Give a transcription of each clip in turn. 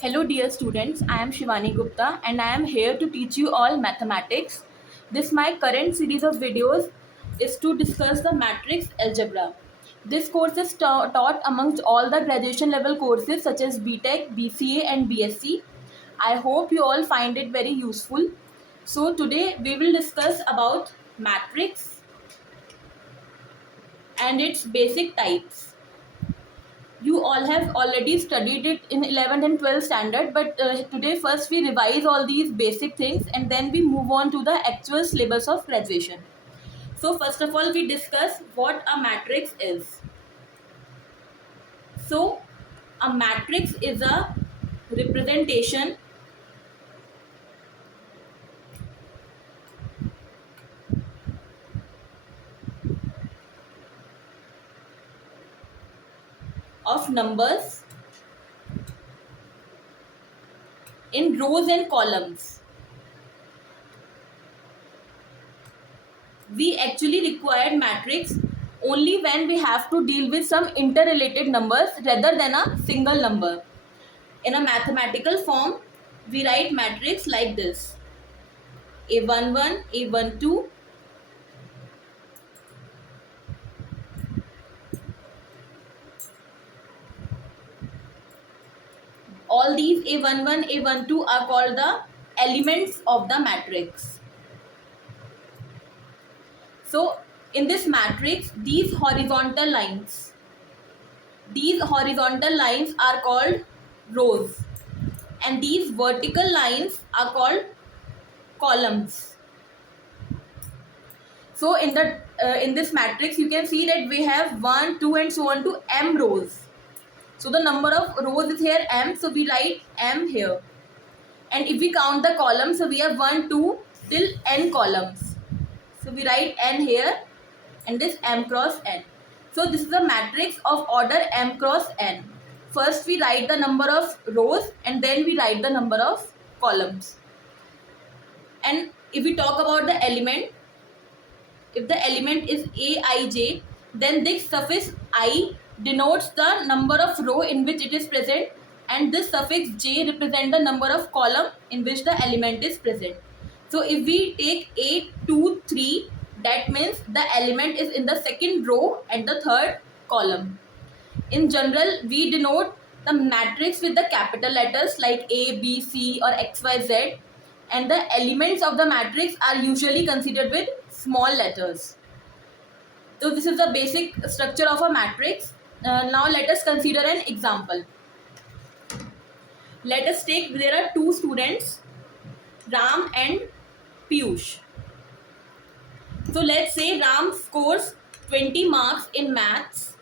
Hello dear students, I am Shivani Gupta and I am here to teach you all mathematics. This my current series of videos is to discuss the matrix algebra. This course is taught amongst all the graduation level courses such as BTech, BCA and BSc. I hope you all find it very useful. So today we will discuss about matrix and its basic types. You all have already studied it in 11th and 12th standard, but today first we revise all these basic things and then we move on to the actual syllabus of graduation. So first of all we discuss what a matrix is. So a matrix is a representation of numbers in rows and columns. We actually require matrix only when we have to deal with some interrelated numbers rather than a single number. In a mathematical form, we write matrix like this: A11, A12, all these A11, A12 are called the elements of the matrix. So in this matrix, these horizontal lines are called rows and these vertical lines are called columns. So in this matrix you can see that we have 1, 2 and so on to m rows. So the number of rows is here m, so we write m here. And if we count the columns, so we have 1, 2 till n columns. So we write n here and this m cross n. So this is a matrix of order m cross n. First we write the number of rows and then we write the number of columns. And if we talk about the element, if the element is aij, then this suffix I denotes the number of row in which it is present and this suffix j represent the number of column in which the element is present. So if we take 8, 2, 3, that means the element is in the second row and the third column. In general, we denote the matrix with the capital letters like A, B, C or X, Y, Z, and the elements of the matrix are usually considered with small letters. So this is the basic structure of a matrix. Now let us consider an example. Let us take, there are two students, Ram and Piyush. So let's say Ram scores 20 marks in maths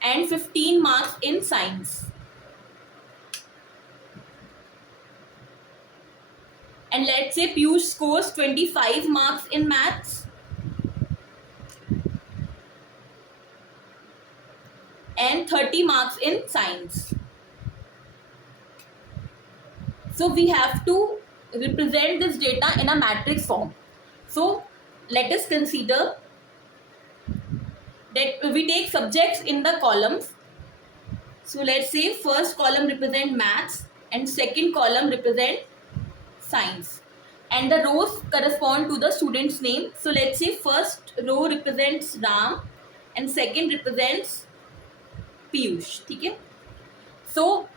and 15 marks in science. And let's say Piyush scores 25 marks in maths and 30 marks in science. So we have to represent this data in a matrix form. So let us consider that we take subjects in the columns. So let's say first column represent maths and second column represent science, and the rows correspond to the student's name. So let's say first row represents Ram and second represents Piyush. Okay? So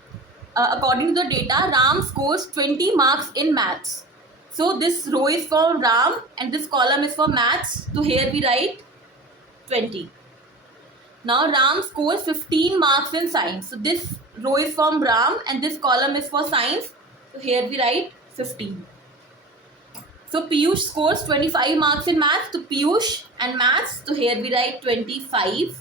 according to the data, Ram scores 20 marks in maths. So this row is for Ram and this column is for maths. So here we write 20. Now Ram scores 15 marks in science. So this row is from Ram and this column is for science. So here we write 15. So Piyush scores 25 marks in maths. So Piyush and maths. So here we write 25.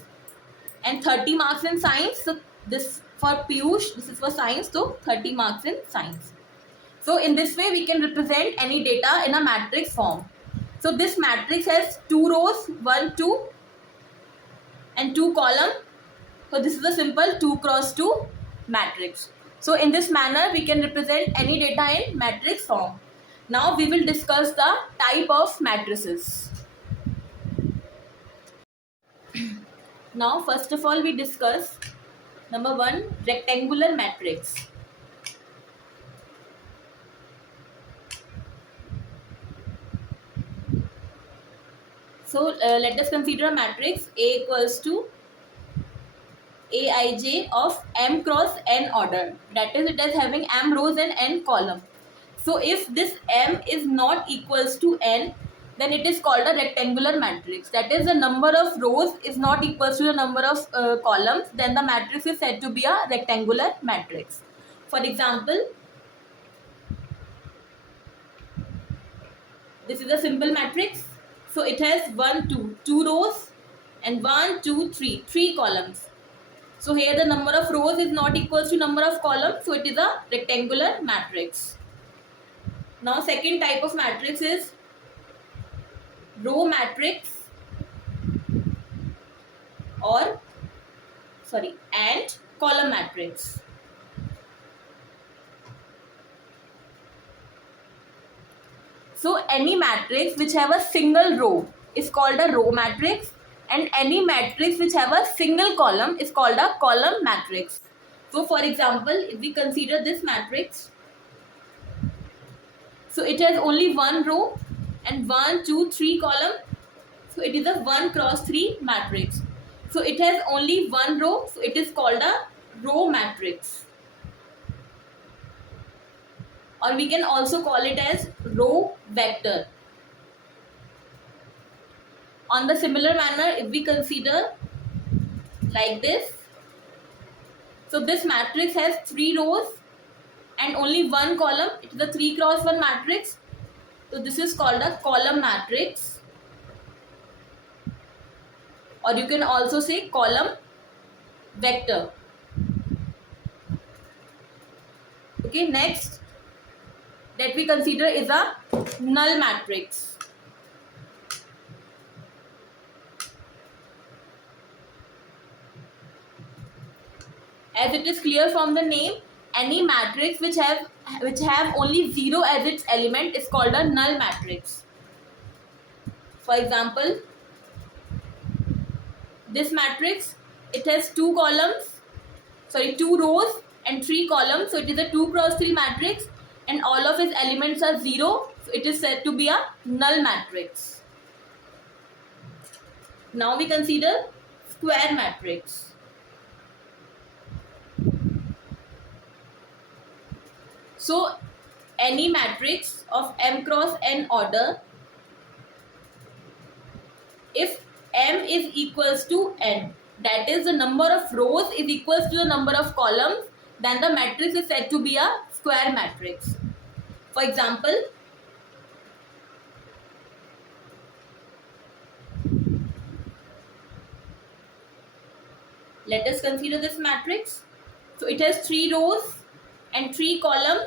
And 30 marks in science. So this for Piyush, this is for science. So 30 marks in science. So in this way we can represent any data in a matrix form. So this matrix has two rows, 1, 2 and 2 columns. So this is a simple 2 cross 2 matrix. So in this manner we can represent any data in matrix form. Now we will discuss the type of matrices. Now first of all we discuss number 1, rectangular matrix. So let us consider a matrix A equals to Aij of m cross n order. That is, it is having m rows and n column. So if this m is not equals to n, then it is called a rectangular matrix. That is, the number of rows is not equals to the number of columns, then the matrix is said to be a rectangular matrix. For example, this is a simple matrix. So it has 1, 2, 2 rows and 1, 2, 3, 3 columns. So here the number of rows is not equals to number of columns, so it is a rectangular matrix. Now second type of matrix is row matrix and column matrix. So any matrix which have a single row is called a row matrix, and any matrix which have a single column is called a column matrix. So for example, if we consider this matrix, so it has only one row and 1, 2, 3 column. So it is a 1 cross 3 matrix. So it has only one row, so it is called a row matrix. Or we can also call it as row vector. On the similar manner, if we consider like this, so this matrix has 3 rows and only one column. It is a 3 cross 1 matrix. So this is called a column matrix, or you can also say column vector. Okay, next that we consider is a null matrix. As it is clear from the name, any matrix which have only 0 as its element is called a null matrix. For example, this matrix, it has 2 rows and 3 columns, so it is a 2 cross 3 matrix and all of its elements are 0, so it is said to be a null matrix. Now we consider square matrix. So any matrix of m cross n order, if m is equals to n, that is the number of rows is equals to the number of columns, then the matrix is said to be a square matrix. For example, let us consider this matrix. So it has 3 rows and 3 columns.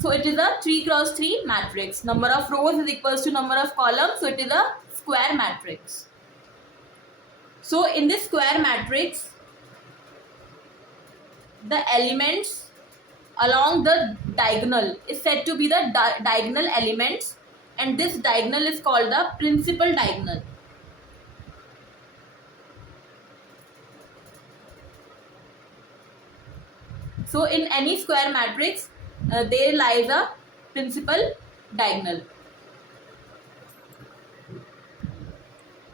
So it is a 3 cross 3 matrix. Number of rows is equals to number of columns. So it is a square matrix. So in this square matrix, the elements along the diagonal is said to be the diagonal elements, and this diagonal is called the principal diagonal. So in any square matrix, there lies a principal diagonal.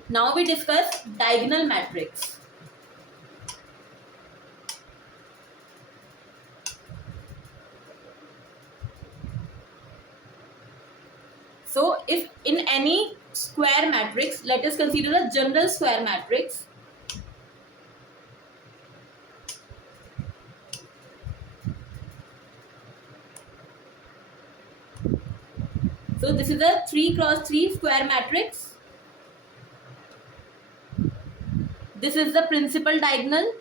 Now we discuss diagonal matrix. So if in any square matrix, let us consider a general square matrix. So this is a 3 cross 3 square matrix. This is the principal diagonal.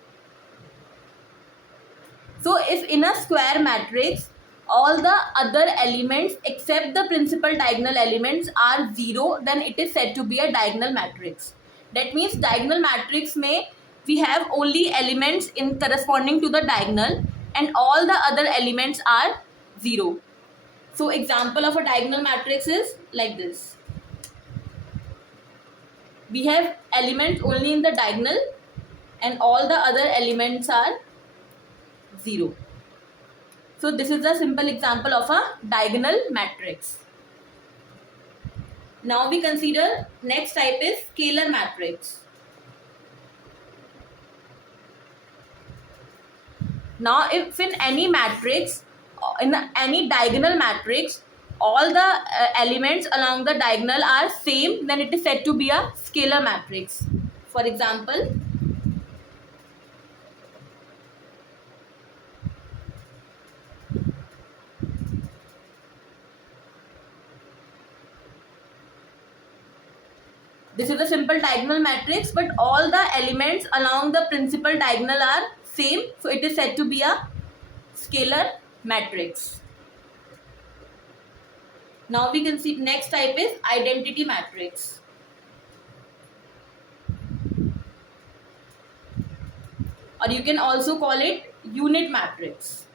So if in a square matrix, all the other elements except the principal diagonal elements are 0, then it is said to be a diagonal matrix. That means diagonal matrix may we have only elements in corresponding to the diagonal and all the other elements are 0. So example of a diagonal matrix is like this. We have elements only in the diagonal and all the other elements are 0. So this is a simple example of a diagonal matrix. Now we consider next type is scalar matrix. Now if in any matrix, in any diagonal matrix, all the elements along the diagonal are same, then it is said to be a scalar matrix. For example, this is a simple diagonal matrix, but all the elements along the principal diagonal are same, so it is said to be a scalar matrix. Now we can see next type is identity matrix. Or you can also call it unit matrix.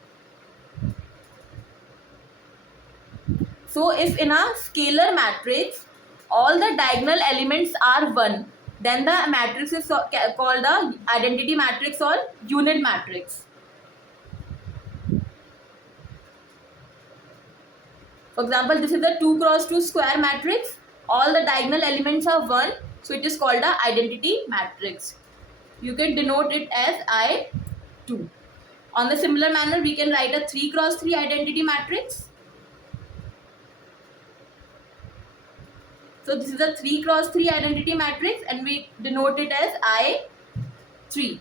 So if in a scalar matrix all the diagonal elements are 1, then the matrix is called the identity matrix or unit matrix. For example, this is a 2 cross 2 square matrix. All the diagonal elements are 1, so it is called the identity matrix. You can denote it as I2. On the similar manner, we can write a 3 cross 3 identity matrix. So this is a 3 cross 3 identity matrix and we denote it as I3.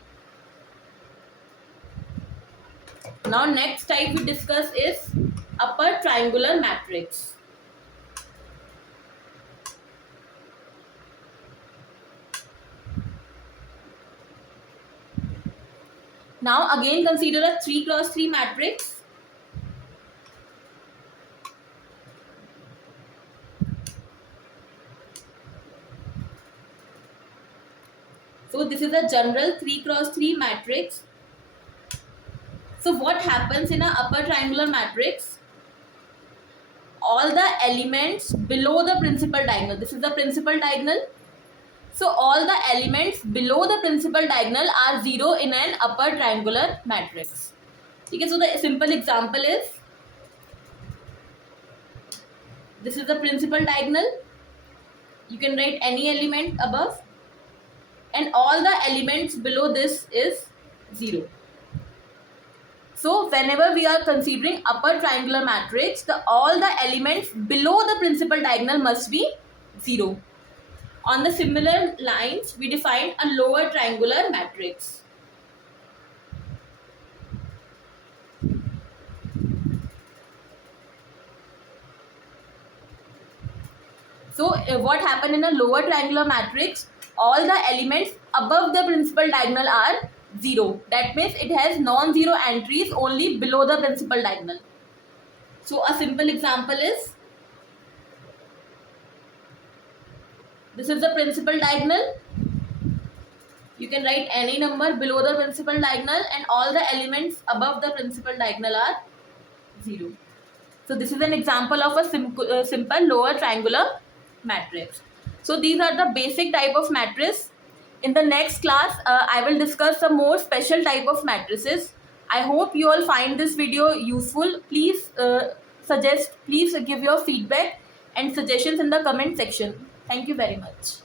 Now next type we discuss is upper triangular matrix. Now again consider a 3 cross 3 matrix. So this is a general 3 cross 3 matrix. So what happens in an upper triangular matrix? All the elements below the principal diagonal, this is the principal diagonal. So all the elements below the principal diagonal are 0 in an upper triangular matrix. Okay, so the simple example is, this is the principal diagonal. You can write any element above and all the elements below this is 0. So whenever we are considering upper triangular matrix, all the elements below the principal diagonal must be 0. On the similar lines, we define a lower triangular matrix. So what happened in a lower triangular matrix? All the elements above the principal diagonal are 0. That means it has non-zero entries only below the principal diagonal. So a simple example is, this is the principal diagonal. You can write any number below the principal diagonal and all the elements above the principal diagonal are 0. So this is an example of a simple lower triangular matrix. So these are the basic type of matrix. In the next class, I will discuss some more special type of matrices. I hope you all find this video useful. Please please give your feedback and suggestions in the comment section. Thank you very much.